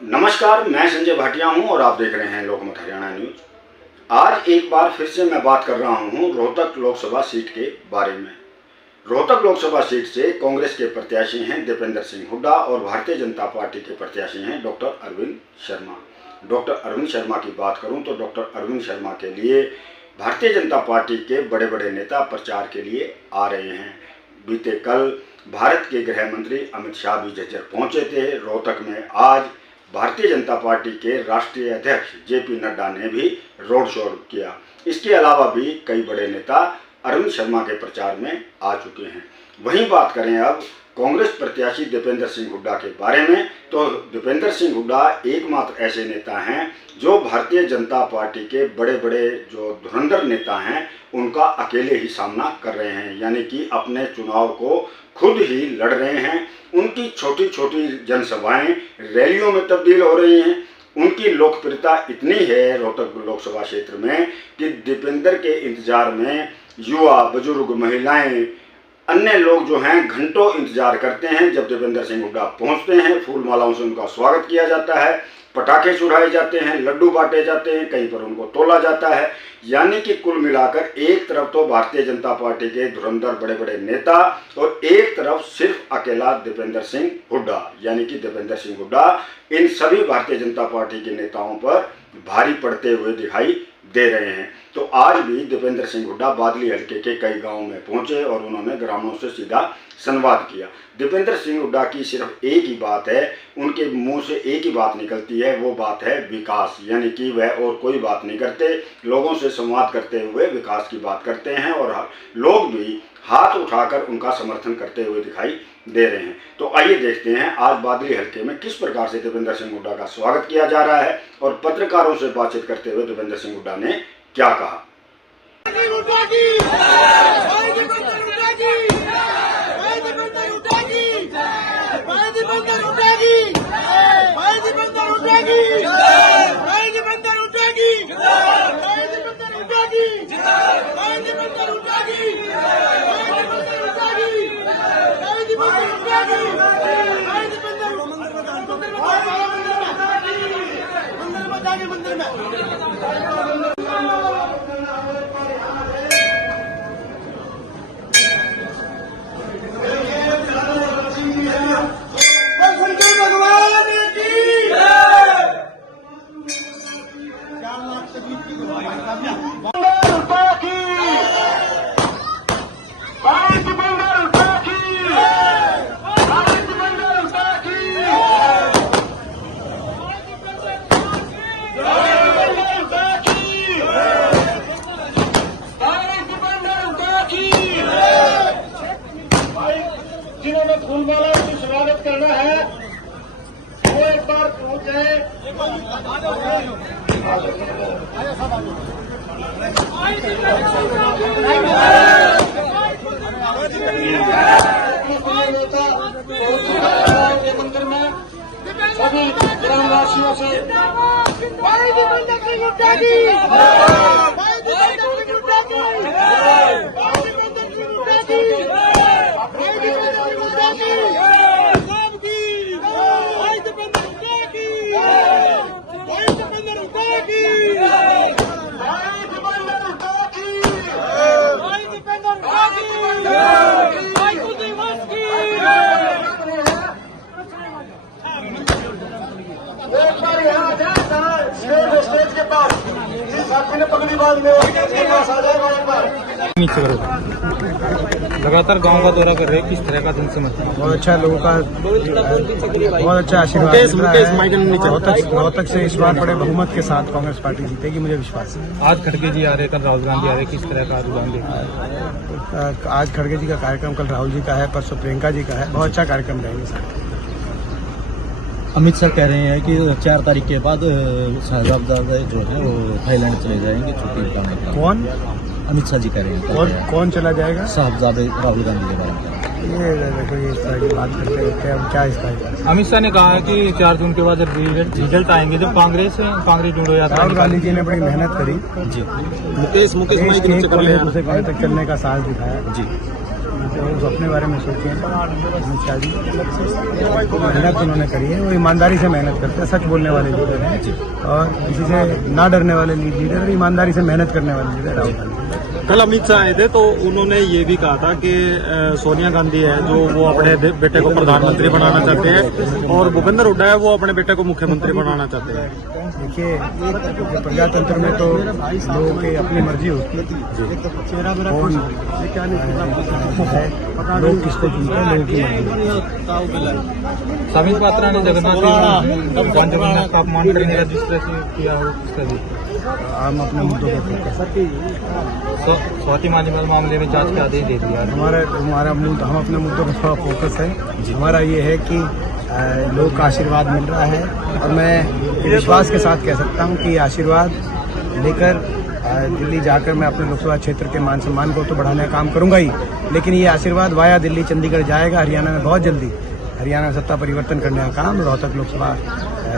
नमस्कार, मैं संजय भाटिया हूं और आप देख रहे हैं लोकमत हरियाणा न्यूज। आज एक बार फिर से मैं बात कर रहा हूं रोहतक लोकसभा सीट के बारे में। रोहतक लोकसभा सीट से कांग्रेस के प्रत्याशी हैं दीपेंद्र सिंह हुड्डा और भारतीय जनता पार्टी के प्रत्याशी हैं डॉक्टर अरविंद शर्मा। डॉक्टर अरविंद शर्मा की बात करूं तो डॉक्टर अरविंद शर्मा के लिए भारतीय जनता पार्टी के बड़े बड़े नेता प्रचार के लिए आ रहे हैं। बीते कल भारत के गृह मंत्री अमित शाह भी झज्जर पहुंचे थे। रोहतक में आज भारतीय जनता पार्टी के राष्ट्रीय अध्यक्ष जेपी नड्डा ने भी रोड शो किया। इसके अलावा भी कई बड़े नेता अरविंद शर्मा के प्रचार में आ चुके हैं। वहीं बात करें अब कांग्रेस प्रत्याशी दीपेंद्र सिंह हुड्डा के बारे में, तो दीपेंद्र सिंह हुड्डा एकमात्र ऐसे नेता हैं जो भारतीय जनता पार्टी के बड़े बड़े जो धुरंधर नेता हैं उनका अकेले ही सामना कर रहे हैं, यानी कि अपने चुनाव को खुद ही लड़ रहे हैं। उनकी छोटी छोटी जनसभाएं रैलियों में तब्दील हो रही हैं। उनकी लोकप्रियता इतनी है रोहतक लोकसभा क्षेत्र में कि दीपेंद्र के इंतजार में युवा, बुजुर्ग, महिलाएं, अन्य लोग जो हैं घंटों इंतजार करते हैं। जब दीपेंद्र सिंह हुड्डा पहुंचते हैं, फूल मालाओं से उनका स्वागत किया जाता है, पटाखे छुड़ाए जाते हैं, लड्डू बांटे जाते हैं, कहीं पर उनको तोला जाता है। यानी कि कुल मिलाकर एक तरफ तो भारतीय जनता पार्टी के धुरंधर बड़े बड़े नेता और एक तरफ सिर्फ अकेला दीपेंद्र सिंह हुड्डा, यानी कि दीपेंद्र सिंह हुड्डा इन सभी भारतीय जनता पार्टी के नेताओं पर भारी पड़ते हुए दिखाई दे रहे हैं। तो आज भी दीपेंद्र सिंह हुड्डा बादली हल्के के कई गांवों में पहुंचे और उन्होंने ग्रामीणों से सीधा संवाद किया। दीपेंद्र सिंह हुड्डा की सिर्फ एक ही बात है, उनके मुंह से एक ही बात निकलती है, वो बात है विकास। यानी कि वह और कोई बात नहीं करते, लोगों से संवाद करते हुए विकास की बात करते हैं और लोग भी हाथ उठाकर उनका समर्थन करते हुए दिखाई दे रहे हैं। तो आइए देखते हैं आज बादली हल्के में किस प्रकार से दीपेंद्र सिंह हुड्डा का स्वागत किया जा रहा है और पत्रकारों से बातचीत करते हुए दीपेंद्र सिंह हुड्डा ने क्या कहा। जिन्होंने फूलमाला से स्वागत करना है वो एक बार पहुंच जाए। मंदिर में सभी ग्रामवासियों से स्टेज के पास साथी ने पगड़ी बांध में पास आ जाएगा एक बार। नीचे करो। लगातार गांव का दौरा कर रहे हैं, किस तरह का जन समर्थन? बहुत अच्छा, लोगों का बहुत अच्छा आशीर्वाद मिल रहा है। रोहतक से इस बार बड़े बहुमत के साथ कांग्रेस पार्टी जीतेगी, मुझे विश्वास है। आज खड़गे जी आ रहे, कल राहुल गांधी आ रहे, किस तरह का रुझान देखा? आज खड़गे जी का कार्यक्रम कल राहुल जी का है, परसों प्रियंका जी का है। बहुत अच्छा कार्यक्रम रहेंगे। अमित शाह कह रहे हैं कि 4 तारीख के बाद साहबजादे जो है वो थाईलैंड चले जाएंगे छुट्टी का। कौन? अमित शाह जी कह रहे हैं। कौन चला जाएगा? साहबजादे राहुल गांधी के बारे में। ये देखो, ये इस तरह की बात करते रहते हैं, क्या इसका? अमित शाह ने कहा है कि 4 जून के बाद जब रिजल्ट आएंगे, जब कांग्रेस जुड़ो यात्रा। राहुल गांधी जी ने बड़ी मेहनत करी जी। मुकेश दूसरे कोने तक चलने का साहस दिखाया जी। वो अपने बारे में सोचे हैं अमित शाह जी। मेहनत उन्होंने करी है, वो ईमानदारी से मेहनत करते हैं, सच बोलने वाले लीडर हैं और किसी से ना डरने वाले लीडर, ईमानदारी से मेहनत करने वाले लीडर राहुल गांधी। कल अमित शाह आए थे तो उन्होंने ये भी कहा था कि सोनिया गांधी है जो वो अपने बेटे को प्रधानमंत्री बनाना चाहते हैं और भूपेंद्र हुड्डा है वो अपने बेटे को मुख्यमंत्री बनाना चाहते हैं। देखिए, प्रजातंत्र में तो लोगों की अपनी मर्जी होती है, लोग किसको चुनते हैं, लोगों की मर्जी। समित पात्रा ने जगन्नाथ का अपमान करने का जिस तरह से किया हो उसका भी हम अपने मुद्दों पर स्वाति मालीवाल मामले में जांच के आदेश दे दिया। हम अपने मुद्दों पर थोड़ा फोकस है। हमारा ये है कि लोग का आशीर्वाद मिल रहा है और मैं विश्वास के साथ कह सकता हूँ कि आशीर्वाद लेकर दिल्ली जाकर मैं अपने लोकसभा क्षेत्र के मान सम्मान को तो बढ़ाने का काम करूंगा ही, लेकिन ये आशीर्वाद वाया दिल्ली चंडीगढ़ जाएगा। हरियाणा में बहुत जल्दी हरियाणा में सत्ता परिवर्तन करने का काम रोहतक लोकसभा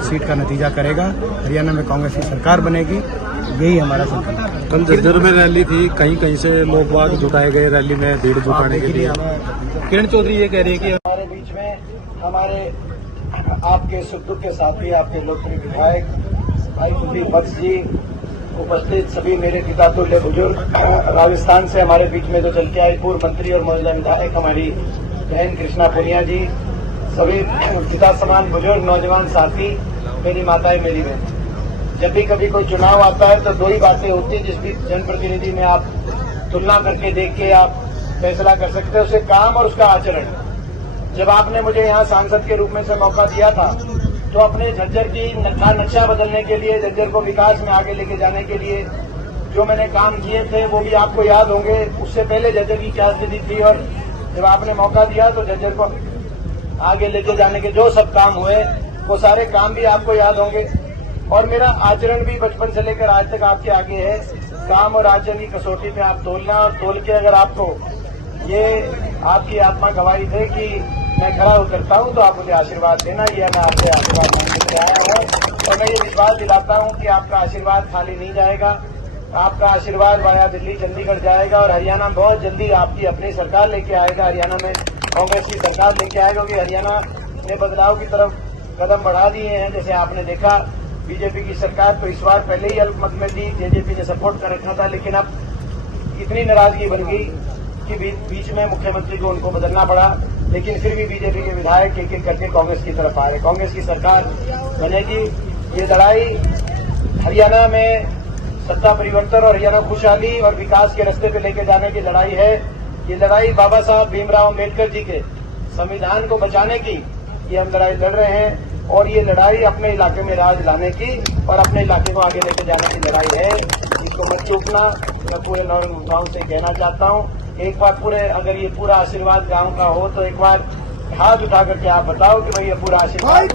सीट का नतीजा करेगा। हरियाणा में कांग्रेस की सरकार बनेगी, यही हमारा संकल्प है। कल झज्जर में रैली थी, कहीं कहीं से लोग बाग जुटाए गए रैली में भीड़ जुटाने के लिए। किरण चौधरी ये कह रही है कि हमारे बीच में हमारे आपके सुख दुख के साथी, आपके लोकप्रिय विधायक भाई कुलदीप बख्श जी, उपस्थित सभी मेरे पिता तुल्य बुजुर्ग, राजस्थान से हमारे बीच में जो चल के आए पूर्व मंत्री और मौजूदा विधायक हमारी बहन कृष्णा पुनिया जी, सभी पिता समान बुजुर्ग नौजवान साथी, मेरी माताएं, मेरी बहन। जब भी कभी कोई चुनाव आता है तो दो ही बातें होती है जिस भी जनप्रतिनिधि में आप तुलना करके देख के आप फैसला कर सकते हैं, उसके काम और उसका आचरण। जब आपने मुझे यहाँ सांसद के रूप में से मौका दिया था तो अपने झज्जर की नक्शा बदलने के लिए, झज्जर को विकास में आगे लेके जाने के लिए जो मैंने काम किए थे वो भी आपको याद होंगे। उससे पहले झज्जर की क्या स्थिति थी और जब आपने मौका दिया तो झज्जर को आगे लेके जाने के जो सब काम हुए वो सारे काम भी आपको याद होंगे। और मेरा आचरण भी बचपन से लेकर आज तक आपके आगे है। काम और आचरण की कसौटी पे आप तोलना और तोल के अगर आपको ये आपकी आत्मा गवाही दे कि मैं खड़ा उतरता हूँ तो आप मुझे आशीर्वाद देना। ये मैं आपसे आशीर्वाद मांगने के लिए आया हूँ और मैं ये विश्वास दिलाता हूँ कि आपका आशीर्वाद खाली नहीं जाएगा। आपका आशीर्वाद वाया दिल्ली चंडीगढ़ जाएगा और हरियाणा बहुत जल्दी आपकी अपनी सरकार लेके आएगा। हरियाणा में कांग्रेस की सरकार लेके आएगा क्योंकि हरियाणा ने बदलाव की तरफ कदम बढ़ा दिए हैं। जैसे आपने देखा बीजेपी की सरकार तो इस बार पहले ही अल्पमत में थी, जेजेपी ने सपोर्ट कर रखा था, लेकिन अब इतनी नाराजगी बन गई कि बीच में मुख्यमंत्री को उनको बदलना पड़ा। लेकिन फिर भी बीजेपी के विधायक एक एक करके कांग्रेस की तरफ आ रहे। कांग्रेस की सरकार बनेगी। ये लड़ाई हरियाणा में सत्ता परिवर्तन और हरियाणा खुशहाली और विकास के रास्ते पे लेके जाने की लड़ाई है। ये लड़ाई बाबा साहब भीमराव अम्बेडकर जी के संविधान को बचाने की ये हम लड़ाई लड़ रहे हैं और ये लड़ाई अपने इलाके में राज लाने की और अपने इलाके को आगे लेके जाने की लड़ाई है। इसको मत चूकना। मैं पूरे गाँव से कहना चाहता हूँ, एक बार पूरे अगर ये पूरा आशीर्वाद गांव का हो तो एक बार हाथ उठा करके आप बताओ कि भाई ये पूरा आशीर्वाद